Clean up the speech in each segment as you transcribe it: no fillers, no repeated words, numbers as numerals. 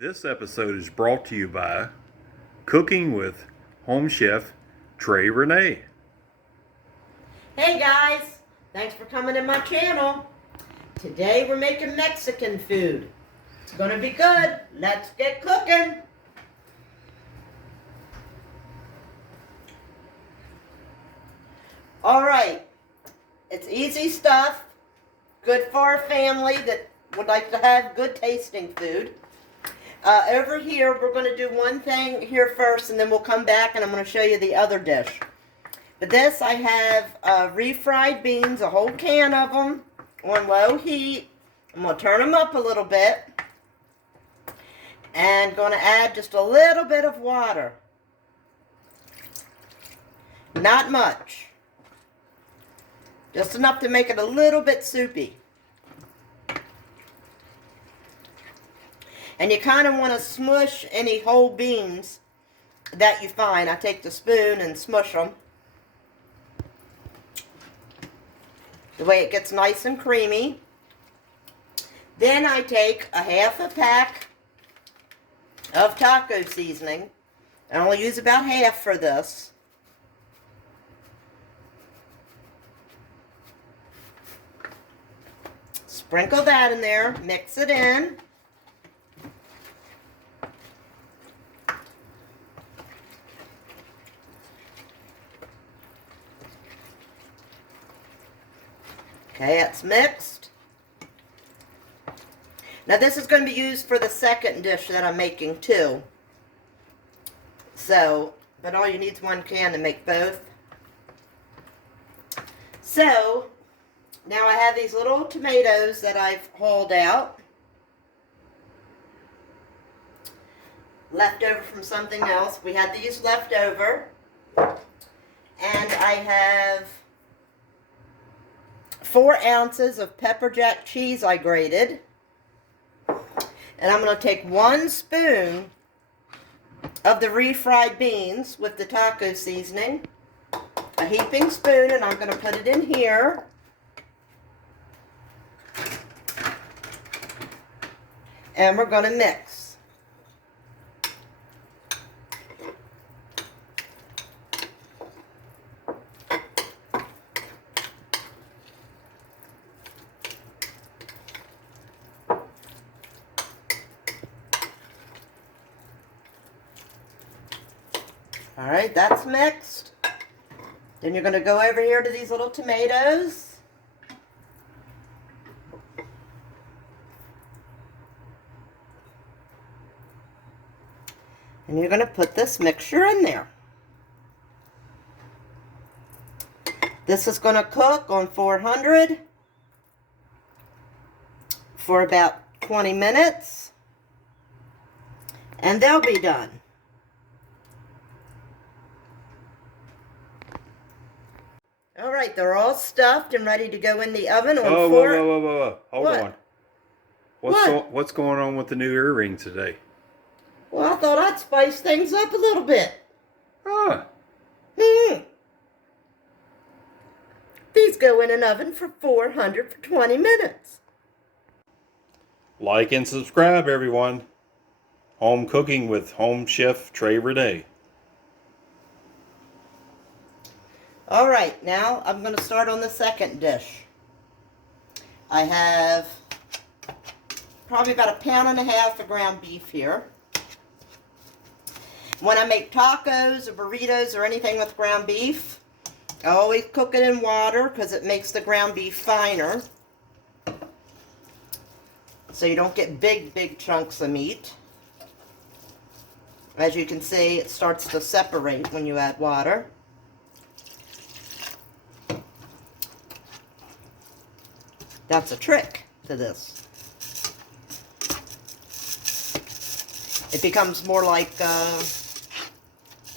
This episode is brought to you by Cooking with Home Chef TRA-RENEE. Hey guys, thanks for coming to my channel. Today we're making Mexican food. It's gonna be good. Let's get cooking. Alright, it's easy stuff, good for a family that would like to have good tasting food. Over here, we're going to do one thing here first, and then we'll come back and I'm going to show you the other dish. But this, I have refried beans, a whole can of them, on low heat. I'm going to turn them up a little bit. And going to add just a little bit of water. Not much. Just enough to make it a little bit soupy. And you kind of want to smush any whole beans that you find. I take the spoon and smush them. The way it gets nice and creamy. Then I take a half a pack of taco seasoning. I only use about half for this. Sprinkle that in there. Mix it in. Okay, that's mixed. Now this is going to be used for the second dish that I'm making too. So, but all you need is one can to make both. So, now I have these little tomatoes that I've hauled out. Left over from something else. We had these left over. And I have 4 ounces of pepper jack cheese I grated. And I'm going to take 1 spoon of the refried beans with the taco seasoning. A heaping spoon, and I'm going to put it in here. And we're going to mix. Alright, that's mixed. Then you're going to go over here to these little tomatoes. And you're going to put this mixture in there. This is going to cook on 400 for about 20 minutes. And they'll be done. All right, they're all stuffed and ready to go in the oven on Whoa. Hold What? on. What's going on with the new earrings today? Well, I thought I'd spice things up a little bit. Huh. These go in an oven for 400 for 20 minutes. Like and subscribe, everyone. Home Cooking with Home Chef TRA-RENEE. All right, now I'm going to start on the second dish. I have probably about 1.5 pounds of ground beef here. When I make tacos or burritos or anything with ground beef, I always cook it in water because it makes the ground beef finer. So you don't get big chunks of meat. As you can see, it starts to separate when you add water. That's a trick to this. It becomes more like the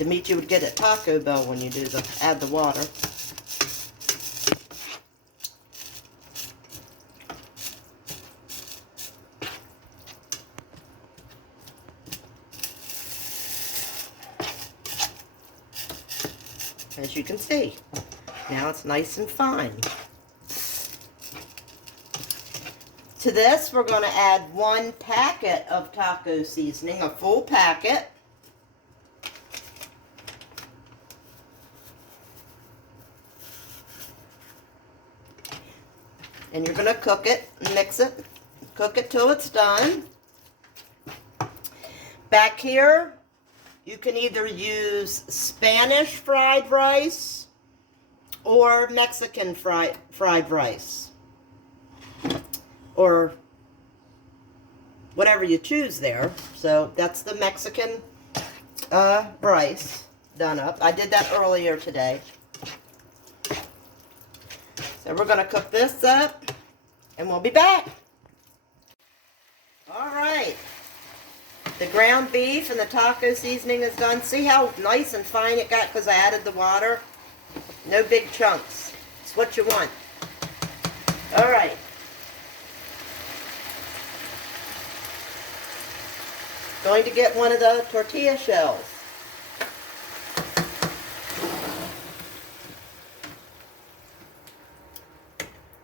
meat you would get at Taco Bell when you add the water. As you can see, now it's nice and fine. To this, we're going to add 1 packet of taco seasoning, a full packet. And you're going to cook it, mix it, cook it till it's done. Back here, you can either use Spanish fried rice or Mexican fried rice, or whatever you choose there. So that's the Mexican rice done up. I did that earlier today. So we're going to cook this up, and we'll be back. All right. The ground beef and the taco seasoning is done. See how nice and fine it got because I added the water? No big chunks. It's what you want. All right. Going to get one of the tortilla shells.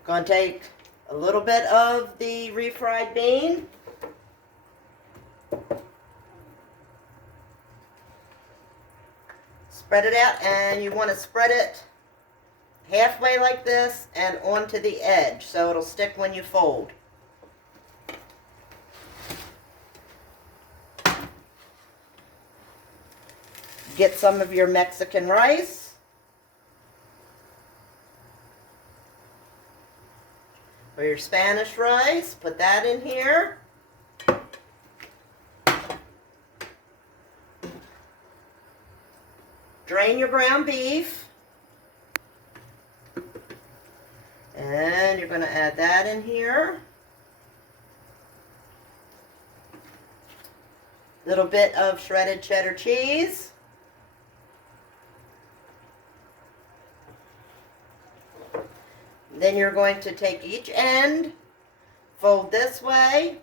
Going to take a little bit of the refried bean. Spread it out, and you want to spread it halfway like this and onto the edge so it'll stick when you fold. Get some of your Mexican rice. Or your Spanish rice, put that in here. Drain your ground beef. And you're going to add that in here. Little bit of shredded cheddar cheese. Then you're going to take each end, fold this way,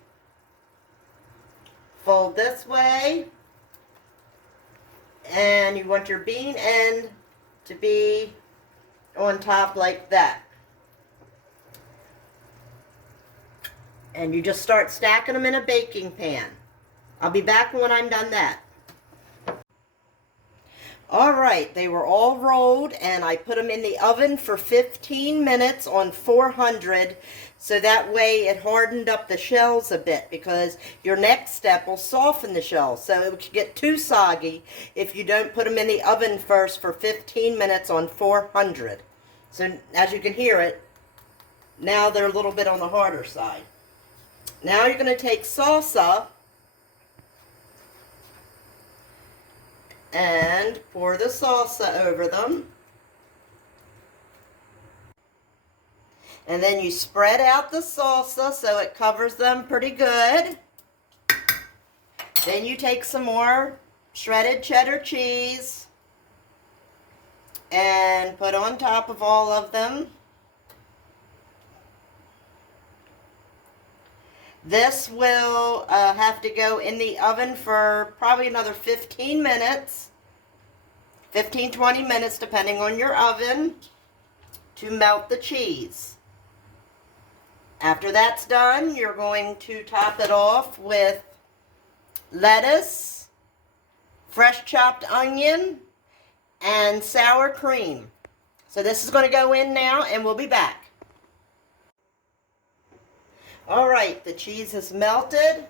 and you want your bean end to be on top like that. And you just start stacking them in a baking pan. I'll be back when I'm done that. Alright, they were all rolled and I put them in the oven for 15 minutes on 400 so that way it hardened up the shells a bit, because your next step will soften the shells, so it could get too soggy if you don't put them in the oven first for 15 minutes on 400. So as you can hear it, now they're a little bit on the harder side. Now you're going to take salsa and pour the salsa over them. And then you spread out the salsa so it covers them pretty good. Then you take some more shredded cheddar cheese and put on top of all of them. This will have to go in the oven for probably another 15 minutes, 15-20 minutes depending on your oven, to melt the cheese. After that's done, you're going to top it off with lettuce, fresh chopped onion, and sour cream. So this is going to go in now, and we'll be back. Alright, the cheese is melted.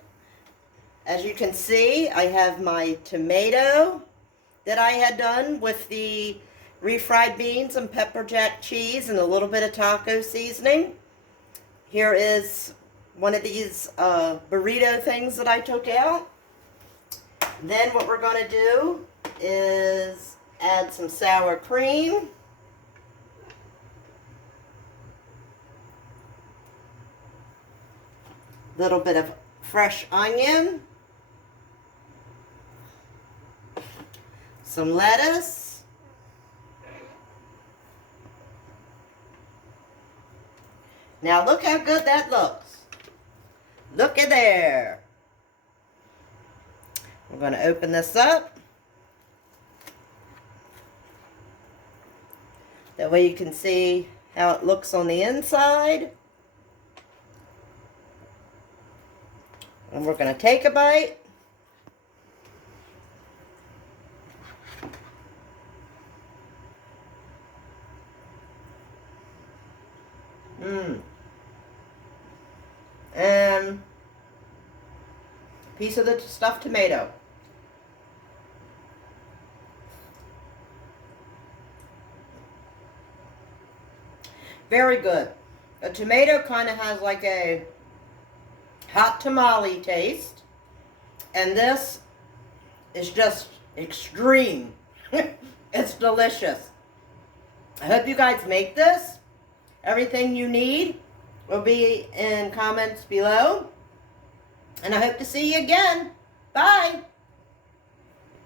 As you can see, I have my tomato that I had done with the refried beans and pepper jack cheese and a little bit of taco seasoning. Here is one of these burrito things that I took out. Then what we're going to do is add some sour cream. Little bit of fresh onion. Some lettuce. Now look how good that looks. Look at there. We're going to open this up. That way you can see how it looks on the inside. And we're going to take a bite. And a piece of the stuffed tomato. Very good. The tomato kind of has like a hot tamale taste. And this is just extreme. It's delicious. I hope you guys make this. Everything you need will be in comments below. And I hope to see you again. Bye.